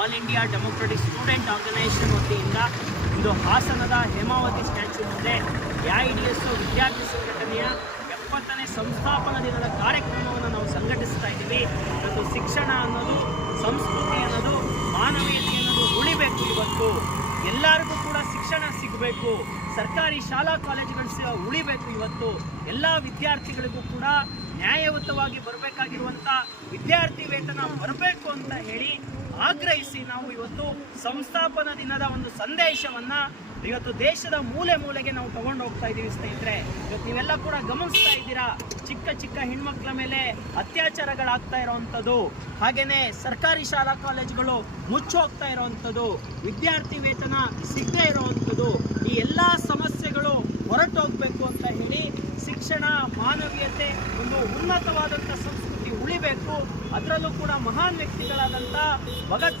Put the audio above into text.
All India democratic student organisation ವತಿಯಿಂದ ಇಂದು ಹಾಸನದ ಹೇಮಾವತಿ ಸ್ಟ್ಯಾಚ್ಯೂ ಮುಂದೆ ಎಐಡಿಎಸ್ ವಿದ್ಯಾರ್ಥಿ ಸಂಘಟನೆಯ 70ನೇ ಸಂಸ್ಥಾಪನಾ ದಿನದ ಕಾರ್ಯಕ್ರಮವನ್ನು ನಾವು ಸಂಘಟಿಸ್ತಾ ಇದ್ದೀವಿ. ಇವತ್ತು ಶಿಕ್ಷಣ ಅನ್ನೋದು, ಸಂಸ್ಕೃತಿ ಅನ್ನೋದು, ಮಾನವೀಯತೆ ಅನ್ನೋದು ಉಳಿಬೇಕು. ಇವತ್ತು ಎಲ್ಲರಿಗೂ ಕೂಡ ಶಿಕ್ಷಣ ಸಿಗಬೇಕು, ಸರ್ಕಾರಿ ಶಾಲಾ ಕಾಲೇಜುಗಳು ಉಳಿಬೇಕು. ಇವತ್ತು ಎಲ್ಲ ವಿದ್ಯಾರ್ಥಿಗಳಿಗೂ ಕೂಡ ನ್ಯಾಯಯುತವಾಗಿ ಬರಬೇಕಾಗಿರುವಂಥ ವಿದ್ಯಾರ್ಥಿ ವೇತನ ಬರಬೇಕು ಅಂತ ಹೇಳಿ ಆಗ್ರಹಿಸಿ ನಾವು ಇವತ್ತು ಸಂಸ್ಥಾಪನಾ ದಿನದ ಒಂದು ಸಂದೇಶವನ್ನು ಇವತ್ತು ದೇಶದ ಮೂಲೆ ಮೂಲೆಗೆ ನಾವು ತಗೊಂಡು ಹೋಗ್ತಾ ಇದ್ದೀವಿ. ಸ್ನೇಹಿತರೆ, ಇವತ್ತು ನೀವೆಲ್ಲ ಕೂಡ ಗಮನಿಸ್ತಾ ಇದ್ದೀರಾ, ಚಿಕ್ಕ ಚಿಕ್ಕ ಹೆಣ್ಮಕ್ಳ ಮೇಲೆ ಅತ್ಯಾಚಾರಗಳಾಗ್ತಾ ಇರೋವಂಥದ್ದು, ಹಾಗೇನೆ ಸರ್ಕಾರಿ ಶಾಲಾ ಕಾಲೇಜುಗಳು ಮುಚ್ಚೋಗ್ತಾ ಇರೋವಂಥದ್ದು, ವಿದ್ಯಾರ್ಥಿ ವೇತನ ಸಿಗದೇ ಇರೋವಂಥದ್ದು, ಈ ಎಲ್ಲ ಸಮಸ್ಯೆಗಳು ಹೊರಟೋಗ್ಬೇಕು ಅಂತ ಹೇಳಿ ಶಿಕ್ಷಣ, ಮಾನವೀಯತೆ, ಒಂದು ಉನ್ನತವಾದಂಥ ಸಂಸ್ಕೃತಿ ಉಳಿಬೇಕು. ಅದರಲ್ಲೂ ಕೂಡ ಮಹಾನ್ ವ್ಯಕ್ತಿಗಳಾದಂಥ ಭಗತ್ ಸಿಂಗ್